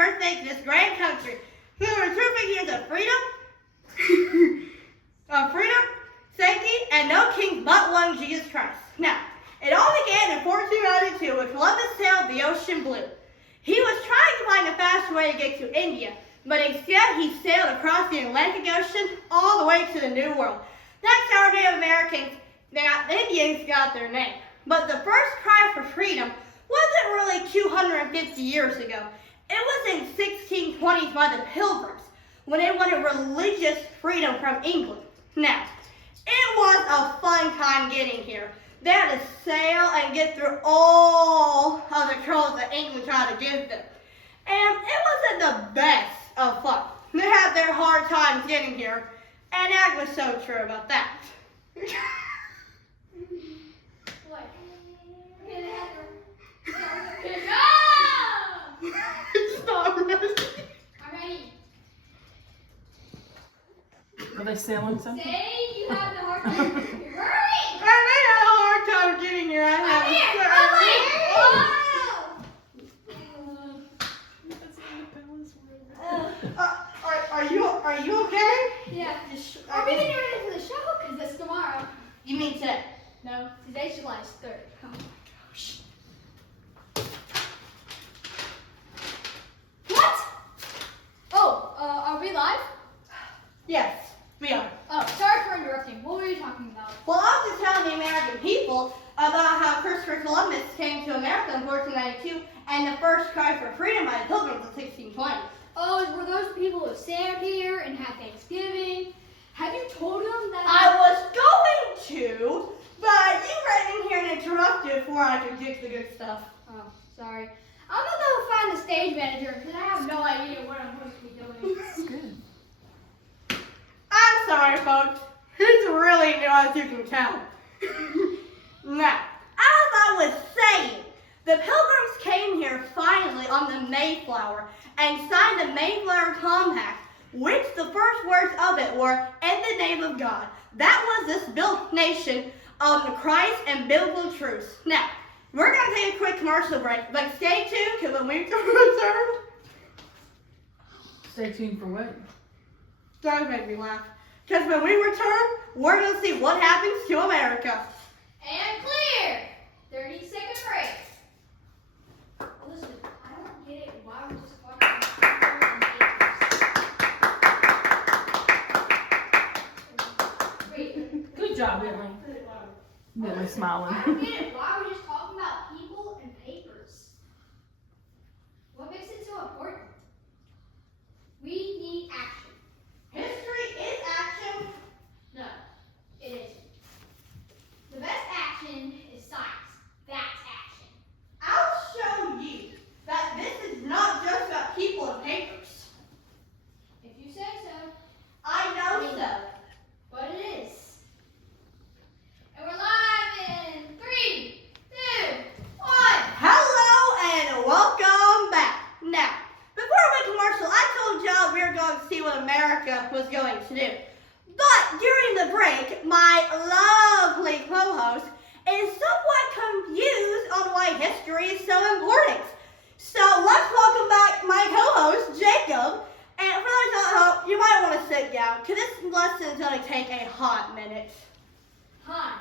birthday to this great country. Who are trooping years of freedom, safety, and no king but one, Jesus Christ. Now, it all began in 1492 when Columbus sailed the ocean blue. He was trying to find a faster way to get to India, but instead he sailed across the Atlantic Ocean all the way to the New World. That's how Native Americans, the Indians, got their name. But the first cry for freedom wasn't really 250 years ago. It was in 1620s by the Pilgrims, when they wanted religious freedom from England. Now, it was a fun time getting here. They had to sail and get through all of the troubles that England tried to give them. And it wasn't the best of fun. They had their hard times getting here, and that was so true about that. What? Stop ready. I'm ready. Are they selling something? Say you have the hard time. Hurry! I had a hard time getting here. I Come have here! a Are you okay? Yeah. Are Are we getting ready for the show? Because that's tomorrow. You mean today? No, today's July 3rd. Oh my gosh. What? Oh, are we live? Yes, we are. Oh, sorry for interrupting. What were you talking about? Well, I was just telling the American people about how Christopher Columbus came to America in 1492 and the first cry for freedom by the Pilgrims in 1620. Oh, were those people who sat here and had Thanksgiving? Have you told them that? I was going to, but you ran in here and interrupted before I could get to the good stuff. Oh, sorry. I'm gonna go find the stage manager because I have no idea what I'm supposed to be doing. That's good. I'm sorry, folks. He's really new, as you can tell. Now, as I was saying, the Pilgrims came here finally on the Mayflower and signed the Mayflower Compact, which the first words of it were, "In the name of God." That was this built nation on the Christ and biblical truths. Now, we're going to take a quick commercial break, but stay tuned because when we return, Stay tuned for what? don't make me laugh. Because when we return, we're going to see what happens to America. And clear! 30-second break. Listen, I don't get it. Why we're just talking about people and papers. Wait. Good job, Bentley. Bentley smiling. I don't get it. Why we're just talking about people and papers. What makes it so important? We need action. History is action. No, it isn't. The best action is science. That's action. I'll show you that this is not just about people and papers. If you say so. I know so. But it is. And we're live in 3, 2, 1. Hello and welcome back. Now, before we commercial, I told y'all we were going to see what America was going to do. But during the break, my lovely co-host is somewhat confused on why history is so important. So let's welcome back my co-host, Jacob. And for those at home, you might want to sit down, because this lesson is going to take a hot minute. Hi.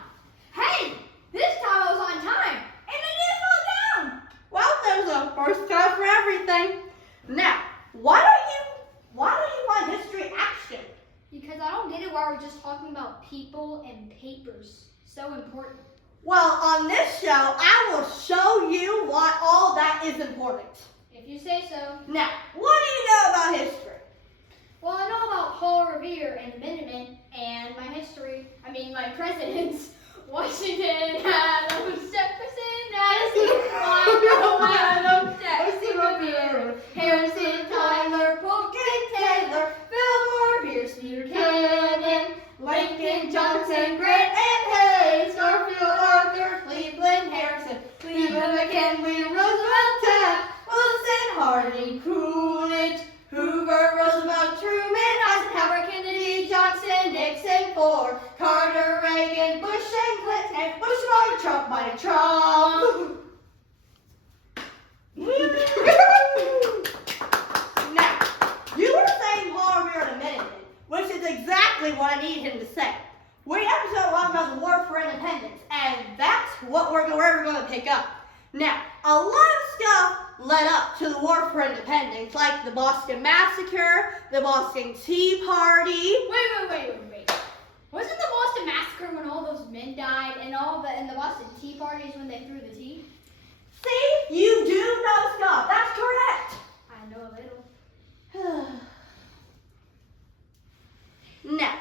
Hey, this time I was on time. And I didn't fall down. Well, there's a first time for everything. Now, why don't you find history action? Because I don't get it why we're just talking about people and papers. So important. Well, on this show, I will show you why all that is important. If you say so. Now, what do you know about history? Well, I know about Paul Revere and the Minutemen and my presidents. Washington, Adams, Jefferson, Madison, Revere, Harrison, Tyler, Polk, and Taylor, Fillmore, Pierce, Buchanan, Lincoln, Johnson, Grant, and Hayes, Garfield, Arthur, Cleveland, Harrison, Cleveland, McKinley, Roosevelt, Taft, Wilson, Harding, Coolidge, Hoover, Roosevelt, Truman, Eisenhower, Kennedy, Johnson, Nixon, Ford, Carter, Reagan, Bush, and Clinton, and Bush, Biden, Trump, Biden, Trump. where we're going to pick up. Now, a lot of stuff led up to the War for Independence, like the Boston Massacre, the Boston Tea Party. Wait. Wasn't the Boston Massacre when all those men died, and the Boston Tea Party is when they threw the tea? See, you do know stuff. That's correct. I know a little. Now,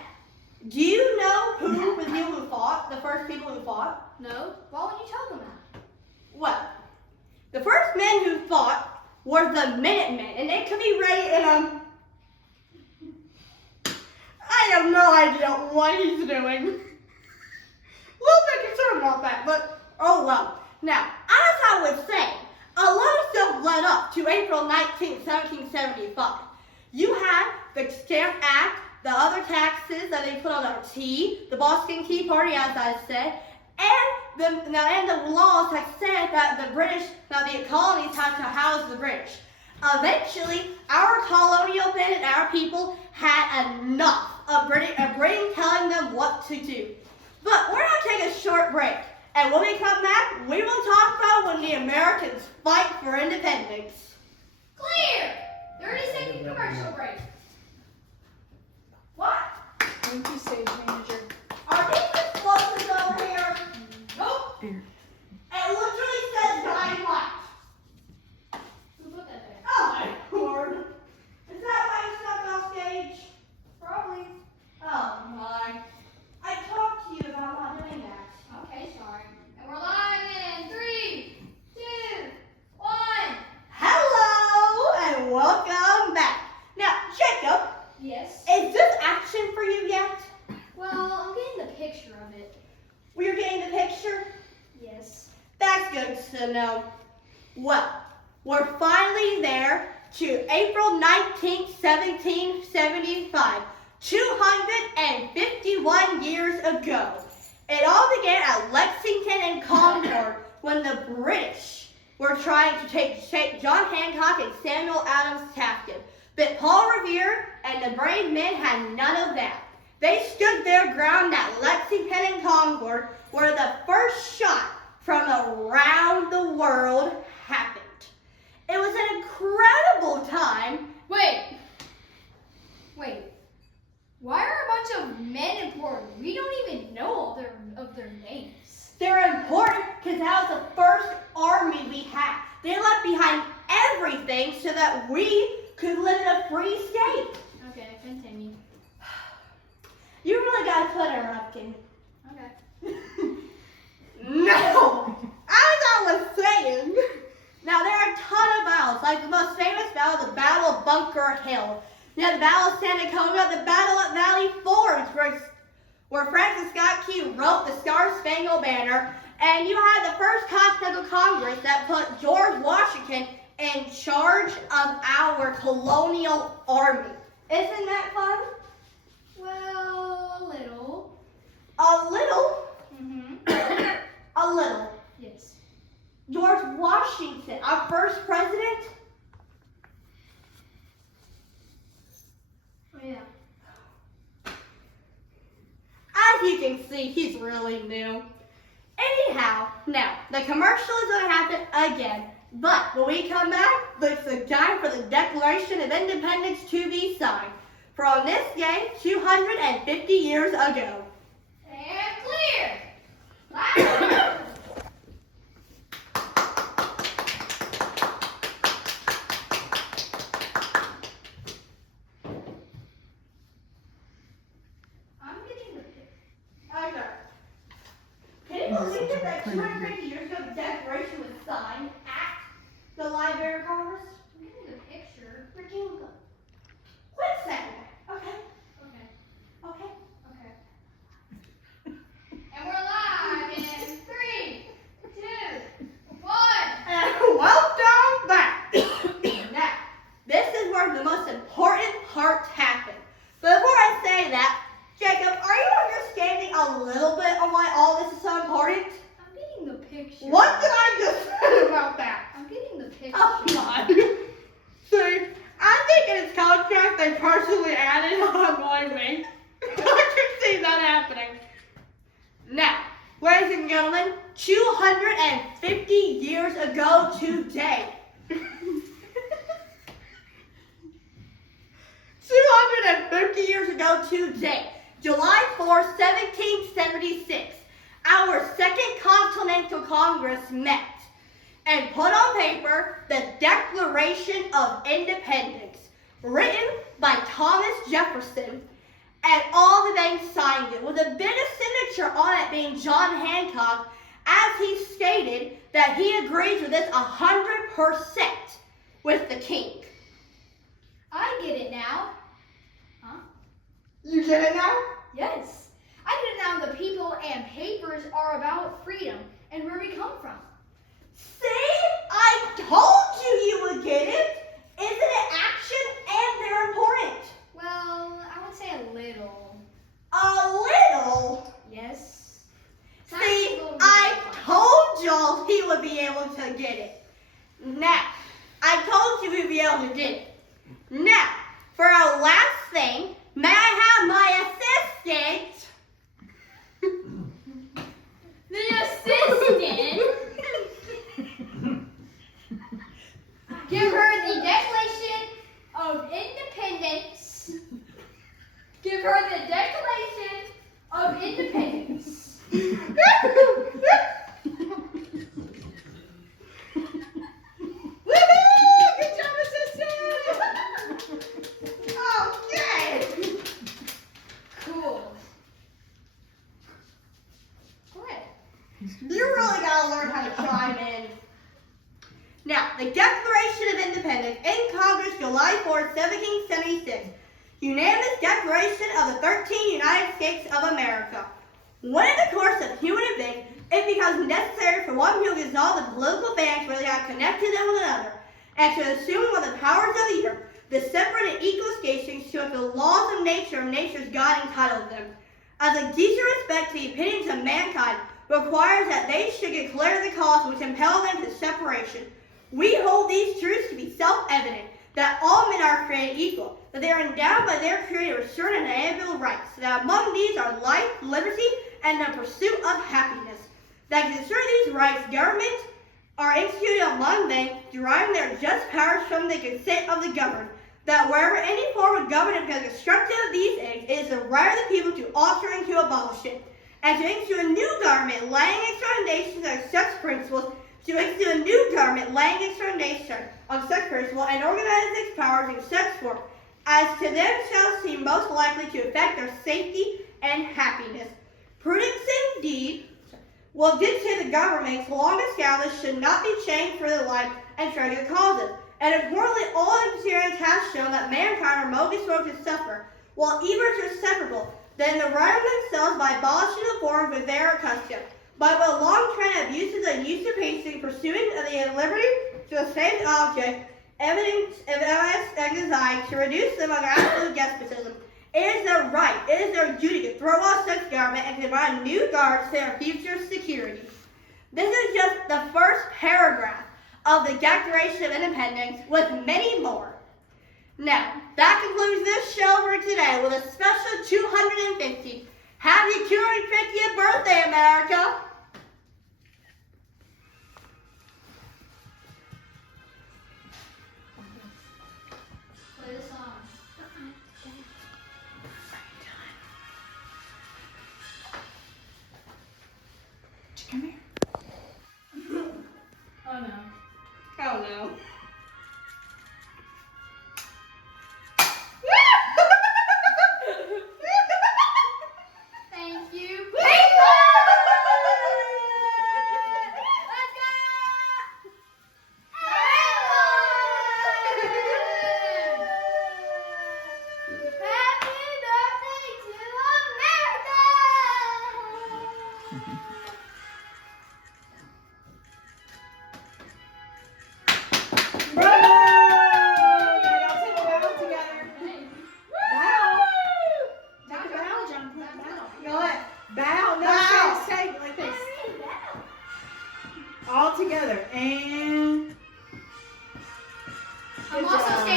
do you know who the people who fought, the first people who fought? No? Why would you tell them that? Well, the first men who fought were the Minutemen, and they could be ready in I have no idea what he's doing. A little bit concerned about that, but oh well. Now, as I was saying, a lot of stuff led up to April 19th, 1775. You had the Stamp Act, the other taxes that they put on our tea, the Boston Tea Party, as I said, and the laws that said that the colonies had to house the British. Eventually, our colonial men and our people had enough of Britain telling them what to do. But we're going to take a short break. And when we come back, we will talk about when the Americans fight for independence. Clear! 30-second commercial break. What? Thank you, stage manager. Are these explosives over here? Nope. Here. It literally says dynamite. Who put that there? Oh my Lord. Is that why you snuck off stage? Probably. Oh my. I talked to you about not doing that. Okay, sorry. And we're live in 3, 2, 1. Hello and welcome back. Now, Jacob, Yes. is this action for you yet? Well, I'm getting the picture of it. We're getting the picture? Yes. That's good to know. Well, we're finally there to April 19th, 1775, 251 years ago. It all began at Lexington and Concord when the British were trying to take John Hancock and Samuel Adams captive. But Paul Revere and the brave men had none of that. They stood their ground at Lexington and Concord, where the first shot from around the world happened. It was an incredible time. Wait. Why are a bunch of men important? We don't even know all of their names. They're important because that was the first army we had. They left behind everything so that we could live in a free state. Okay, continue. You really got to quit interrupting. Okay. No! As I was saying, now there are a ton of battles, like the most famous battle, the Battle of Bunker Hill. You had the Battle of San Antonio, the Battle at Valley Forge, where Francis Scott Key wrote the Star-Spangled Banner, and you had the first Continental Congress that put George Washington in charge of our colonial army. Isn't that fun? Well, a little. A little. Mm-hmm. A little. Yes. George Washington, our first president. Oh, yeah. As you can see, he's really new. Anyhow, now, the commercial is going to happen again. But when we come back, it's the time for the Declaration of Independence to be signed. For on this day, 250 years ago. And clear. Loud. I'm getting the picture. Okay. Can you believe it that 250 years ago the Declaration was signed at the Library of Congress? I'm getting the picture. Freaking good. Wait a second. Okay. Okay. Okay. Okay. And we're live in 3, 2, 1. And welcome back. Now, this is where the most important part happens. But before I say that, Jacob, are you understanding a little bit of why all this is so important? I'm getting the picture. What did I just say about that? I'm getting the picture. Oh my. today. 250 years ago today, July 4, 1776, our Second Continental Congress met and put on paper the Declaration of Independence, written by Thomas Jefferson, and all the banks signed it, with a bit of signature on it being John Hancock, as he stated that he agrees with this 100% with the king. I get it now. Huh? You get it now? Yes. I get it now. The people and papers are about freedom and where we come from. See? I told you would get it. Isn't it action and they're important? Well, I would say a little. A little? Yes. See, I told y'all he would be able to get it. Now, I told you we'd be able to get it. Now, for our last thing, may I have my assistant? The assistant. Give her the Declaration of Independence. Give her the Declaration of Independence. Good job, assistant! Okay. Cool. What? You really gotta learn how to chime in. Now, the Declaration of Independence in Congress, July 4, 1776. Unanimous Declaration of the 13 United States of America. When in the course of human events, it becomes necessary for one people to dissolve the political bands where they have connected them with another, and to assume one of the powers of the earth, the separate and equal stations to the laws of nature's God entitled them. As a decent respect to the opinions of mankind requires that they should declare the cause which impel them to separation. We hold these truths to be self-evident, that all men are created equal, that they are endowed by their Creator with certain and inalienable rights, that among these are life, liberty, and the pursuit of happiness. That to ensure these rights, governments are instituted among them, deriving their just powers from the consent of the governed. That wherever any form of government becomes obstructive of these aims, it is the right of the people to alter and to abolish it, and to institute a new government laying its foundations on such principles, to institute a new government laying its foundation on such principles, and organize its powers in such form as to themselves seem most likely to affect their safety and happiness. Prudence indeed will dictate the governments long established should not be changed for the life and trade of causes. And importantly, all experience has shown that mankind are most disposed to suffer, while evils are separable, than the right of themselves by abolishing the forms which they are accustomed. By what long trend of abuses and usurpation, pursuing of the liberty to the same object, evidence and desire to reduce them under absolute despotism. It is their right, it is their duty to throw off such government and to provide new guards to their future security. This is just the first paragraph of the Declaration of Independence, with many more. Now, that concludes this show for today with a special 250. Happy 250th birthday, America! Play the song. Come here. Oh no. Oh no. Thank you. Bow. No, Bow. say it like this. All together. And I'm good also job.